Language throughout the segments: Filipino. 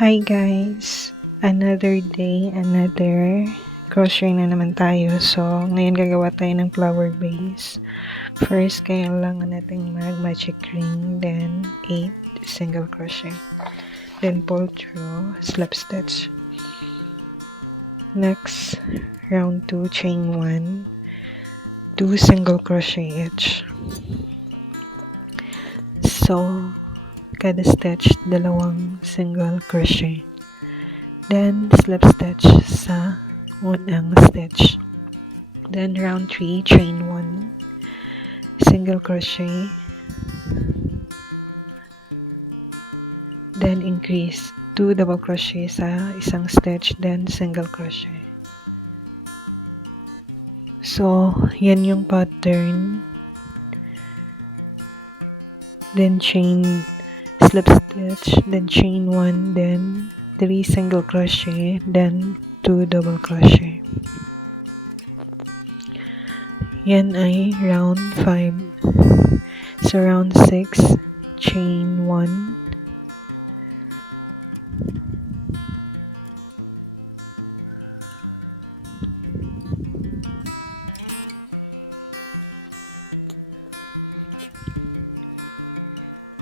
Hi guys! Another day, another crochet na naman tayo. So, ngayon gagawa tayo ng flower base. First, kailangan natin mag-magic ring, then 8 single crochet. Then pull through, slip stitch. Next, round 2, chain 1, 2 single crochet each. So, kada stitch, dalawang single crochet. Then, slip stitch sa unang stitch. Then, round 3, chain 1, single crochet. Then, increase 2 double crochet sa isang stitch, then single crochet. So, yan yung pattern. Then, slip stitch, then chain 1, then 3 single crochet, then 2 double crochet. Yan ay round 5. So round 6, chain 1,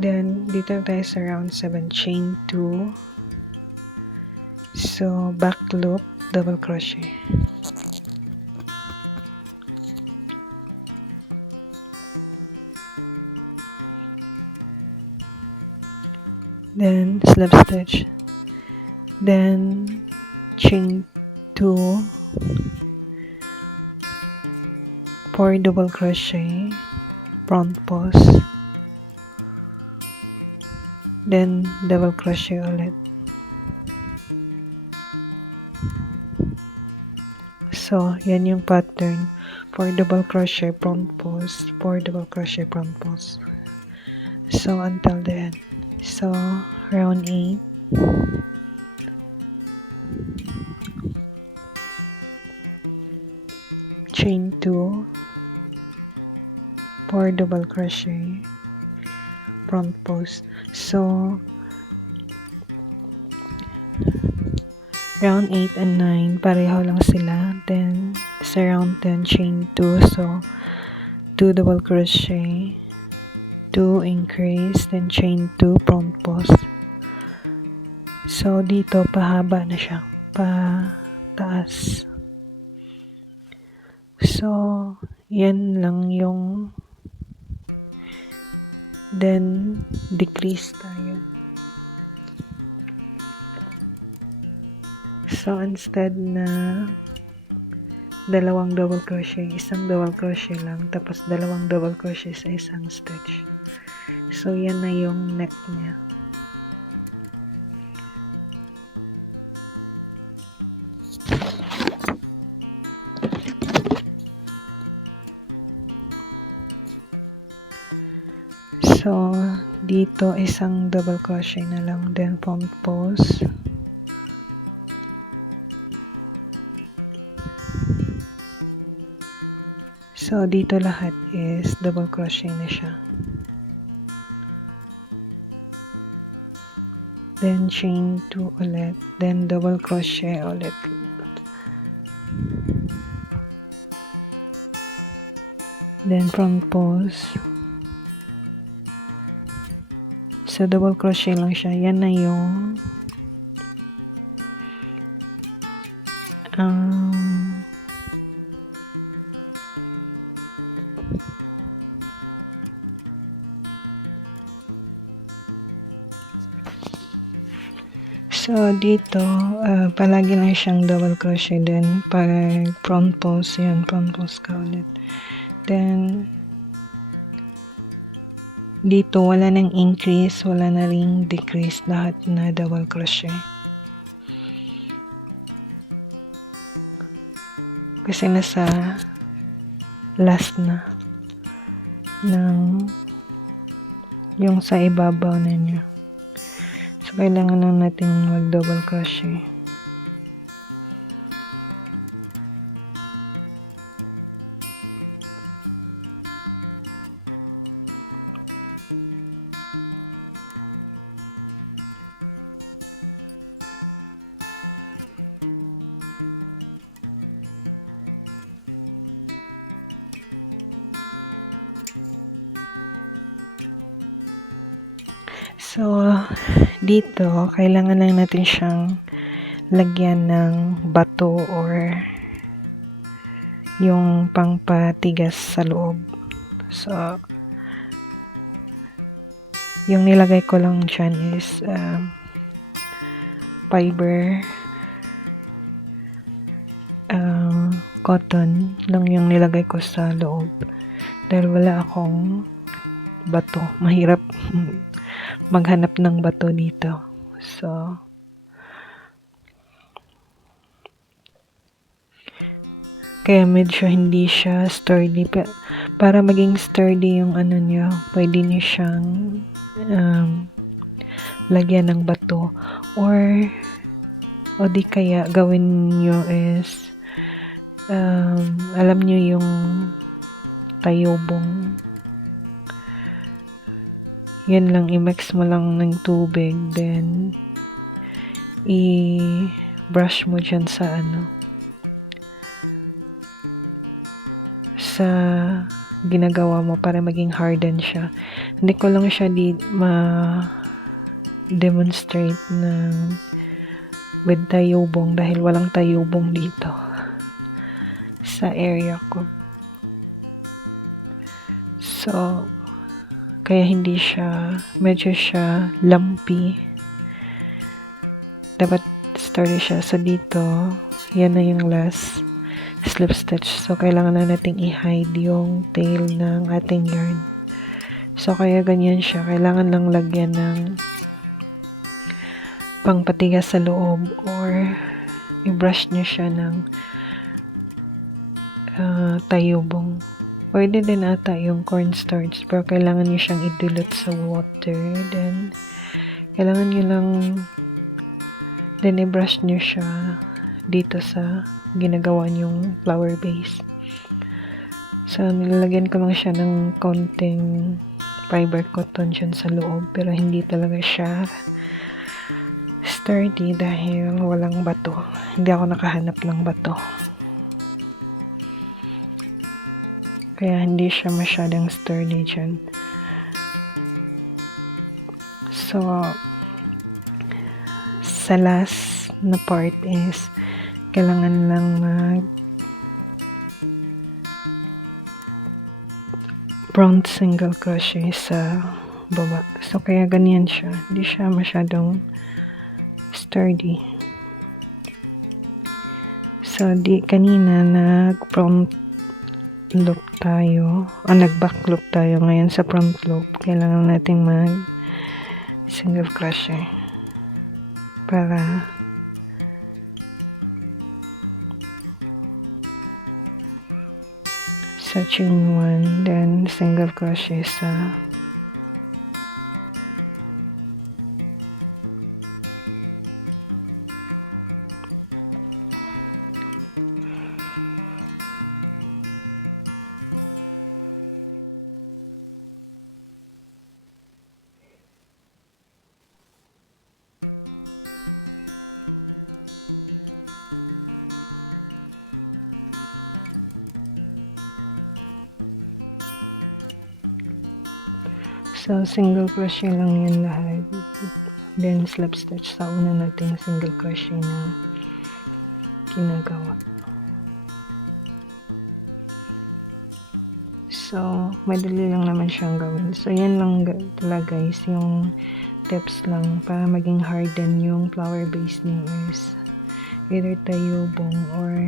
then dito tayo sa round 7, chain 2. So back loop, double crochet. Then slip stitch, then chain 2, 4 double crochet, front post, then double crochet ulit. So, yan yung pattern. 4 double crochet, front post, 4 double crochet, front post. So, until the end. So, round 8. Chain 2, 4 double crochet, front post. So, round 8 and 9, pareho lang sila. Then, sa round 10, chain 2. So, 2 double crochet, 2 increase, then chain 2, front post. So, dito, pahaba na siya. Pataas. So, yan lang yung then, decrease tayo. So, instead na dalawang double crochet, isang double crochet lang, tapos dalawang double crochet sa isang stitch. So, yan na yung neck niya. So, dito isang double crochet na lang, then front post. So, dito lahat is double crochet na siya. Then, chain 2 ulit. Then, double crochet ulit. Then, front post. So, double crochet lang siya. Yan na yung so, dito, palagi lang siyang double crochet. Then, pag front post, yan, front post ka ulit. Then, dito, wala nang increase, wala na ring decrease, lahat na double crochet. Kasi nasa last na ng yung sa ibabaw na niya. So, kailangan na natin mag-double crochet. dito, kailangan lang natin siyang lagyan ng bato or yung pangpatigas sa loob. So, yung nilagay ko lang dyan is fiber cotton lang yung nilagay ko sa loob dahil wala akong bato. Mahirap maghanap ng bato dito. So, kaya medyo hindi siya sturdy. Para maging sturdy yung ano niya, pwede niyo siyang lagyan ng bato o di kaya gawin niyo is alam niyo yung tayubong, yan lang, i-mix mo lang ng tubig, then i-brush mo dyan sa sa ginagawa mo para maging harden siya. Hindi ko lang siya demonstrate ng with tayubong dahil walang tayubong dito sa area ko. So, kaya hindi siya, medyo siya lumpy. Dapat sturdy siya. So, dito, yan na yung last slip stitch. So, kailangan na nating i-hide yung tail ng ating yarn. So, kaya ganyan siya. Kailangan lang lagyan ng pangpatigas sa loob or i-brush nyo siya ng tayubong. Pwede din ata yung cornstarch, pero kailangan nyo siyang i-dilute sa water. Then, kailangan nyo lang then i-brush nyo siya dito sa ginagawa nyong flower base. So, nilalagyan ko lang siya ng konting fiber cotton dyan sa loob, pero hindi talaga siya sturdy dahil walang bato. Hindi ako nakahanap ng bato. Kaya hindi siya masyadong sturdy dyan. So, sa last na part is kailangan lang front single crochet sa baba. So, kaya ganyan siya. Hindi siya masyadong sturdy. So, kanina nag-front loop tayo. Nag-back loop tayo. Ngayon sa front loop, kailangan nating single crochet para sa chain 1, then single crochet sa So, single crochet lang yan lahat. Then, slip stitch sa una nating single crochet na ginagawa. So, madali lang naman siyang gawin. So, yan lang talaga guys, yung tips lang para maging harden yung flower base niyo is either tayubong or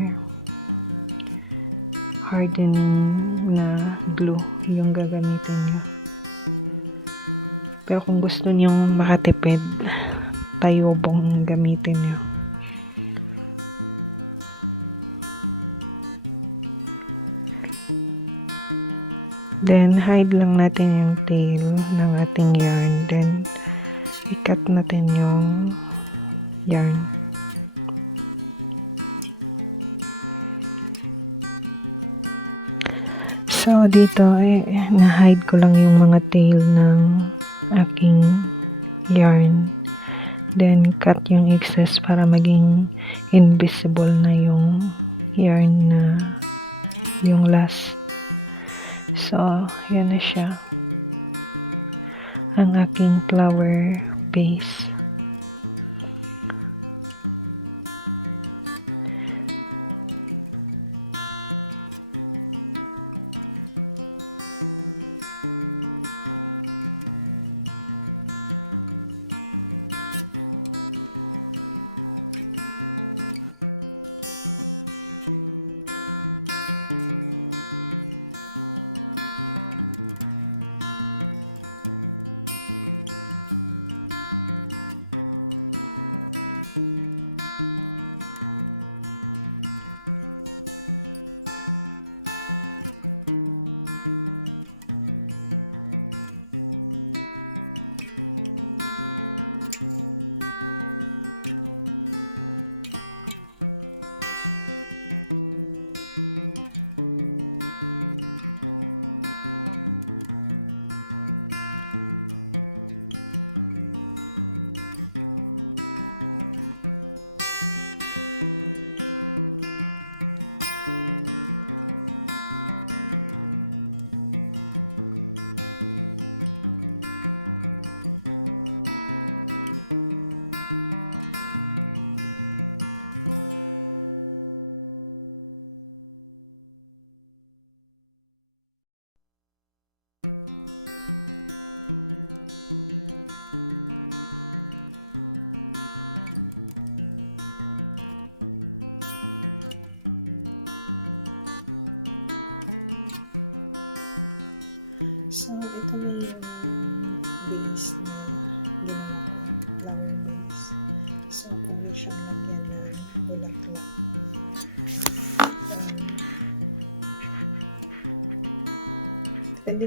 hardening na glue yung gagamitin niyo. Pero kung gusto niyong makatipid, tayubong gamitin niyo. Then, hide lang natin yung tail ng ating yarn. Then, i-cut natin yung yarn. So, dito, na-hide ko lang yung mga tail ng aking yarn. Then, cut yung excess para maging invisible na yung yarn na yung last. So, yan na siya. Ang aking flower base.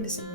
listen